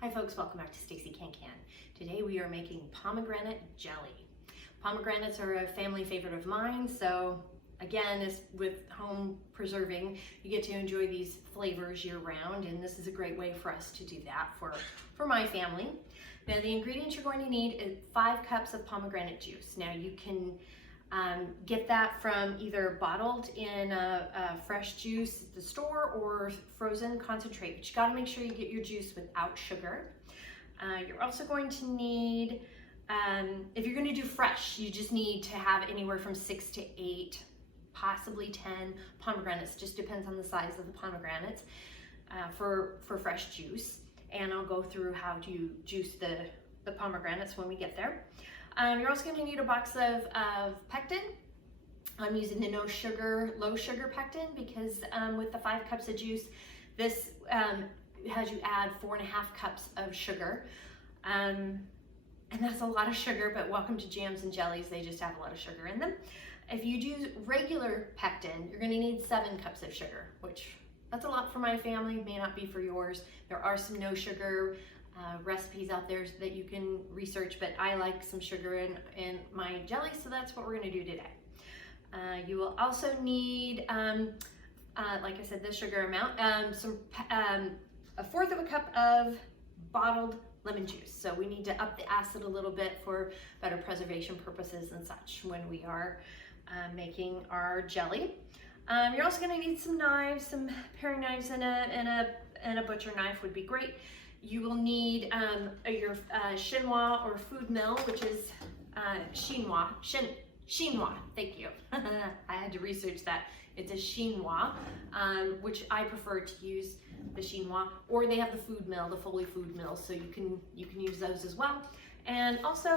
Hi folks, welcome back to Stacey Can Can. Today we are making pomegranate jelly. Pomegranates are a family favorite of mine, so again, as with home preserving, you get to enjoy these flavors year round, and this is a great way for us to do that for my family. Now the ingredients you're going to need is 5 cups of pomegranate juice. Now you can get that from either bottled in a fresh juice at the store or frozen concentrate, but you got to make sure you get your juice without sugar. You're also going to need, if you're going to do fresh, you just need to have anywhere from 6 to 8, possibly 10 pomegranates, just depends on the size of the pomegranates for fresh juice. And I'll go through how to juice the pomegranates when we get there. You're also going to need a box of pectin. I'm using the no sugar, low sugar pectin because with the 5 cups of juice, this has you add 4.5 cups of sugar. And that's a lot of sugar, but welcome to jams and jellies. They just have a lot of sugar in them. If you do regular pectin, you're going to need 7 cups of sugar, which that's a lot for my family, may not be for yours. There are some no sugar recipes out there that you can research, but I like some sugar in my jelly, so that's what we're going to do today. You will also need, like I said, the sugar amount, a 1/4 cup of bottled lemon juice. So we need to up the acid a little bit for better preservation purposes and such when we are making our jelly. You're also going to need some knives, some paring knives, and a butcher knife would be great. You will need your Chinois or food mill, which is Chinois. Chinois, thank you. I had to research that. It's a Chinois, which I prefer to use the Chinois, or they have the food mill, the Foley food mill, so you can use those as well. And also,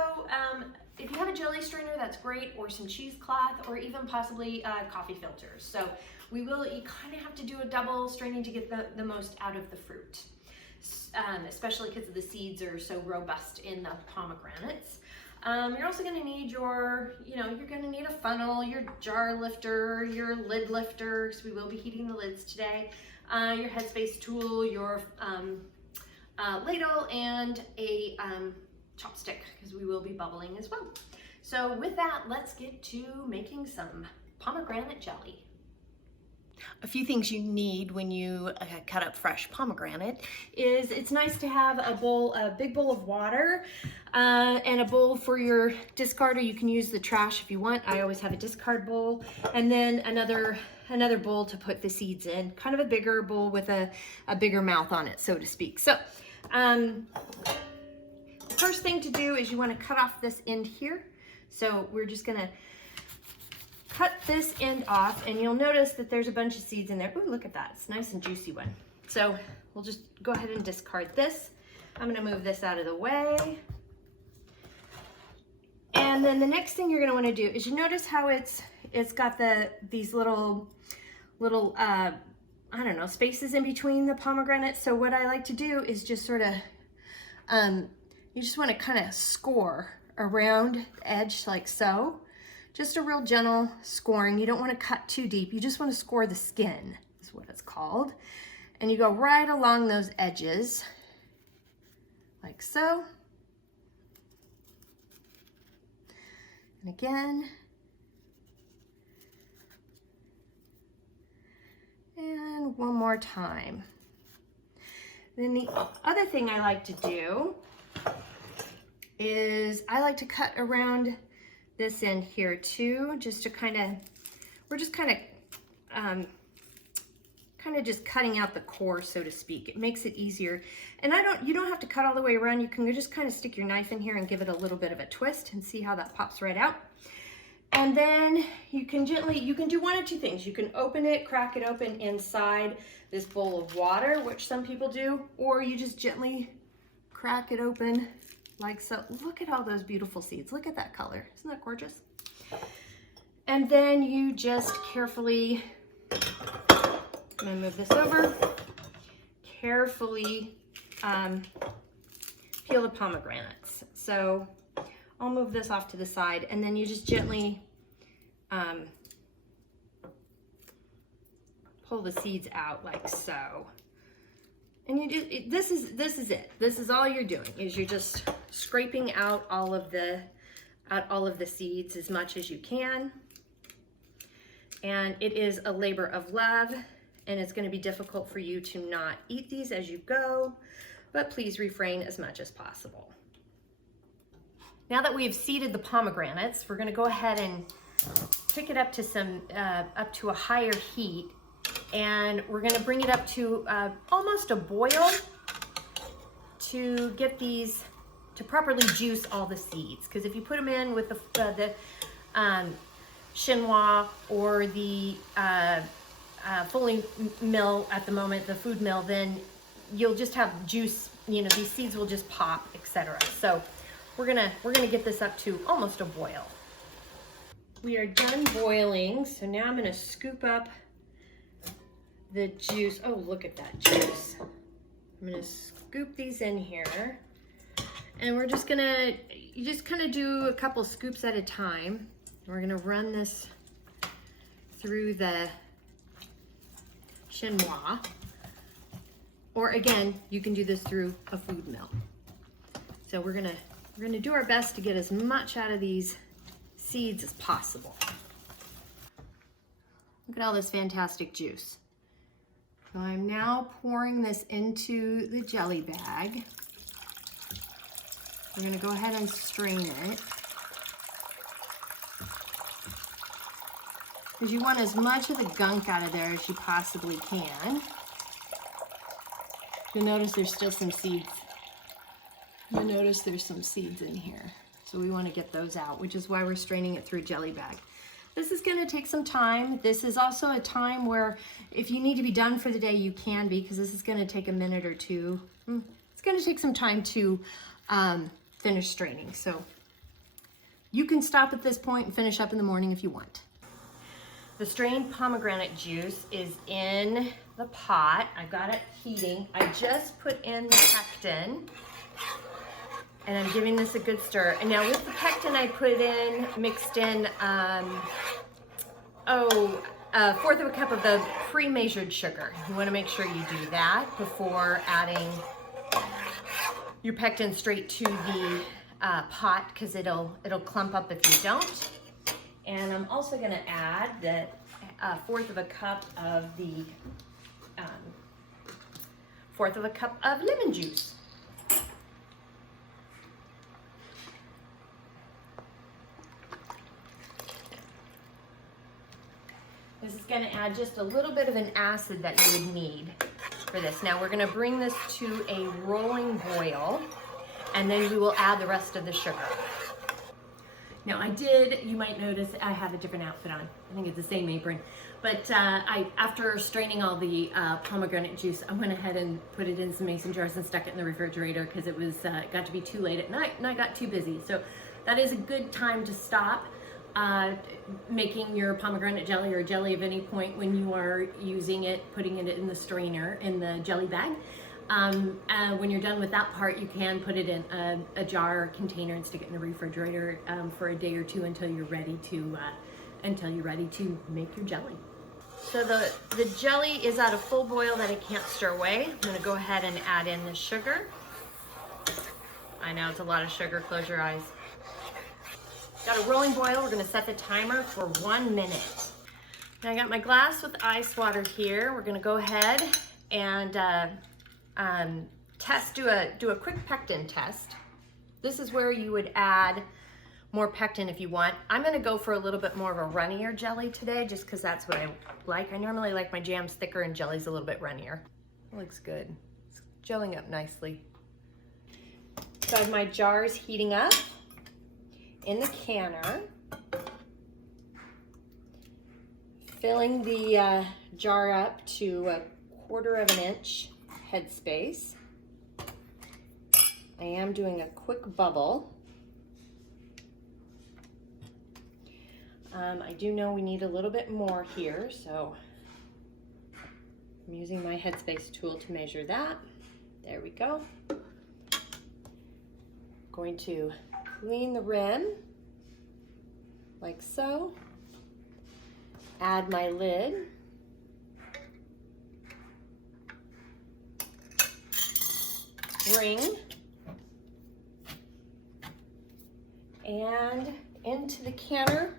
if you have a jelly strainer, that's great, or some cheesecloth, or even possibly coffee filters. So you kind of have to do a double straining to get the most out of the fruit. Especially because the seeds are so robust in the pomegranates. You're also going to need you're going to need a funnel, your jar lifter, your lid lifter, because we will be heating the lids today, your Headspace tool, your ladle, and a chopstick, because we will be bubbling as well. So with that, let's get to making some pomegranate jelly. A few things you need when you cut up fresh pomegranate is it's nice to have a big bowl of water and a bowl for your discard, or you can use the trash if you want. I always have a discard bowl, and then another bowl to put the seeds in, kind of a bigger bowl with a bigger mouth on it, so to speak. So first thing to do is you want to cut off this end here. So we're just gonna cut this end off, and you'll notice that there's a bunch of seeds in there. Ooh, look at that, it's a nice and juicy one. So we'll just go ahead and discard this. I'm gonna move this out of the way. And then the next thing you're gonna wanna do is you notice how it's got these little I don't know, spaces in between the pomegranates. So what I like to do is just sort of, you just wanna kind of score around the edge like so. Just a real gentle scoring. You don't want to cut too deep. You just want to score the skin, is what it's called. And you go right along those edges, like so. And again. And one more time. Then the other thing I like to do is I like to cut around this end here too, just to we're just kind of just cutting out the core, so to speak. It makes it easier. And you don't have to cut all the way around. You can just kind of stick your knife in here and give it a little bit of a twist and see how that pops right out. And then you can do one of two things. You can open it, crack it open inside this bowl of water, which some people do, or you just gently crack it open like so. Look at all those beautiful seeds. Look at that color. Isn't that gorgeous? And then you just carefully, I'm gonna move this over, carefully peel the pomegranates. So I'll move this off to the side, and then you just gently pull the seeds out like so. And you just, this is it. This is all you're doing, is you're just scraping out all of the seeds as much as you can. And it is a labor of love, and it's going to be difficult for you to not eat these as you go, but please refrain as much as possible. Now that we've seeded the pomegranates, we're going to go ahead and pick it up to up to a higher heat, and we're going to bring it up to almost a boil to get these to properly juice all the seeds. Because if you put them in with the Chinois or the fully mill at the moment, the food mill, then you'll just have juice. You know, these seeds will just pop, etc. So we're gonna get this up to almost a boil. We are done boiling, so now I'm gonna scoop up the juice. Oh, look at that juice. I'm gonna scoop these in here, and we're just gonna, you just kind of do a couple scoops at a time. We're gonna run this through the Chinois, or again, you can do this through a food mill. So we're gonna do our best to get as much out of these seeds as possible. Look at all this fantastic juice. So I'm now pouring this into the jelly bag. We're gonna go ahead and strain it, because you want as much of the gunk out of there as you possibly can. You'll notice there's still some seeds. You'll notice there's some seeds in here. So we want to get those out, which is why we're straining it through a jelly bag. This is going to take some time. This is also a time where if you need to be done for the day, you can be, because this is going to take a minute or two. It's going to take some time to finish straining. So you can stop at this point and finish up in the morning if you want. The strained pomegranate juice is in the pot. I've got it heating. I just put in the pectin, and I'm giving this a good stir. And now with the pectin, I put in, mixed in, a fourth of a cup of the pre-measured sugar. You want to make sure you do that before adding your pectin straight to the pot, because it'll clump up if you don't. And I'm also going to add the fourth of a cup of the fourth of a cup of lemon juice. This is going to add just a little bit of an acid that you would need for this. Now we're going to bring this to a rolling boil, and then we will add the rest of the sugar. Now you might notice I have a different outfit on. I think it's the same apron. But after straining all the pomegranate juice, I went ahead and put it in some mason jars and stuck it in the refrigerator, because it was got to be too late at night and I got too busy. So that is a good time to stop making your pomegranate jelly, or jelly of any point, when you are using it, putting it in the strainer, in the jelly bag. When you're done with that part, you can put it in a jar or container and stick it in the refrigerator for a day or two until you're ready to make your jelly. So the jelly is at a full boil that I can't stir away. I'm going to go ahead and add in the sugar. I know it's a lot of sugar. Close your eyes. Got a rolling boil. We're going to set the timer for 1 minute. Now I got my glass with ice water here. We're going to go ahead and do a quick pectin test. This is where you would add more pectin if you want. I'm going to go for a little bit more of a runnier jelly today, just because that's what I like. I normally like my jams thicker and jellies a little bit runnier. It looks good. It's gelling up nicely. So I have my jars heating up in the canner. Filling the jar up to 1/4 of an inch headspace. I am doing a quick bubble. I do know we need a little bit more here, so I'm using my headspace tool to measure that. There we go. Going to clean the rim like so. Add my lid. ring and into the canner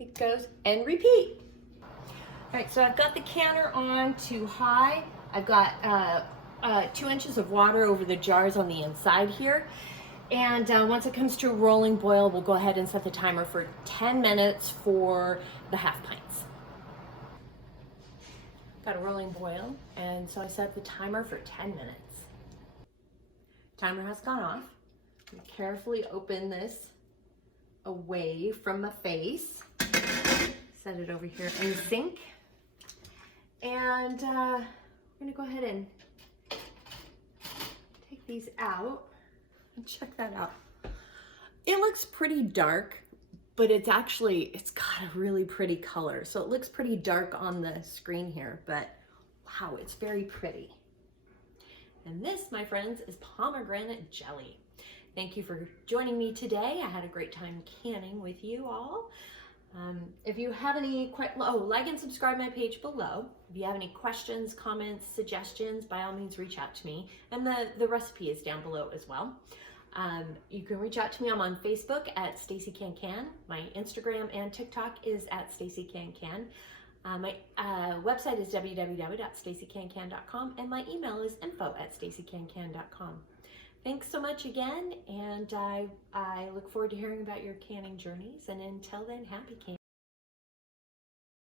it goes, and repeat. All right, so I've got the canner on to high. I've got 2 inches of water over the jars on the inside here. And once it comes to a rolling boil, we'll go ahead and set the timer for 10 minutes for the half pints. Got a rolling boil, and so I set the timer for 10 minutes. Timer has gone off. I'm gonna carefully open this away from my face. Set it over here in the sink. And we're gonna go ahead and take these out. And check that out. It looks pretty dark, but it's got a really pretty color. So it looks pretty dark on the screen here, but wow, it's very pretty. And this, my friends, is pomegranate jelly. Thank you for joining me today. I had a great time canning with you all. If you have any, like and subscribe my page below. If you have any questions, comments, suggestions, by all means reach out to me. And the recipe is down below as well. You can reach out to me. I'm on Facebook at Stacey CAN CAN. My Instagram and TikTok is at Stacey CAN CAN. My website is www.staceycancan.com, and my email is info@staceycancan.com. Thanks so much again, and I look forward to hearing about your canning journeys. And until then, happy canning.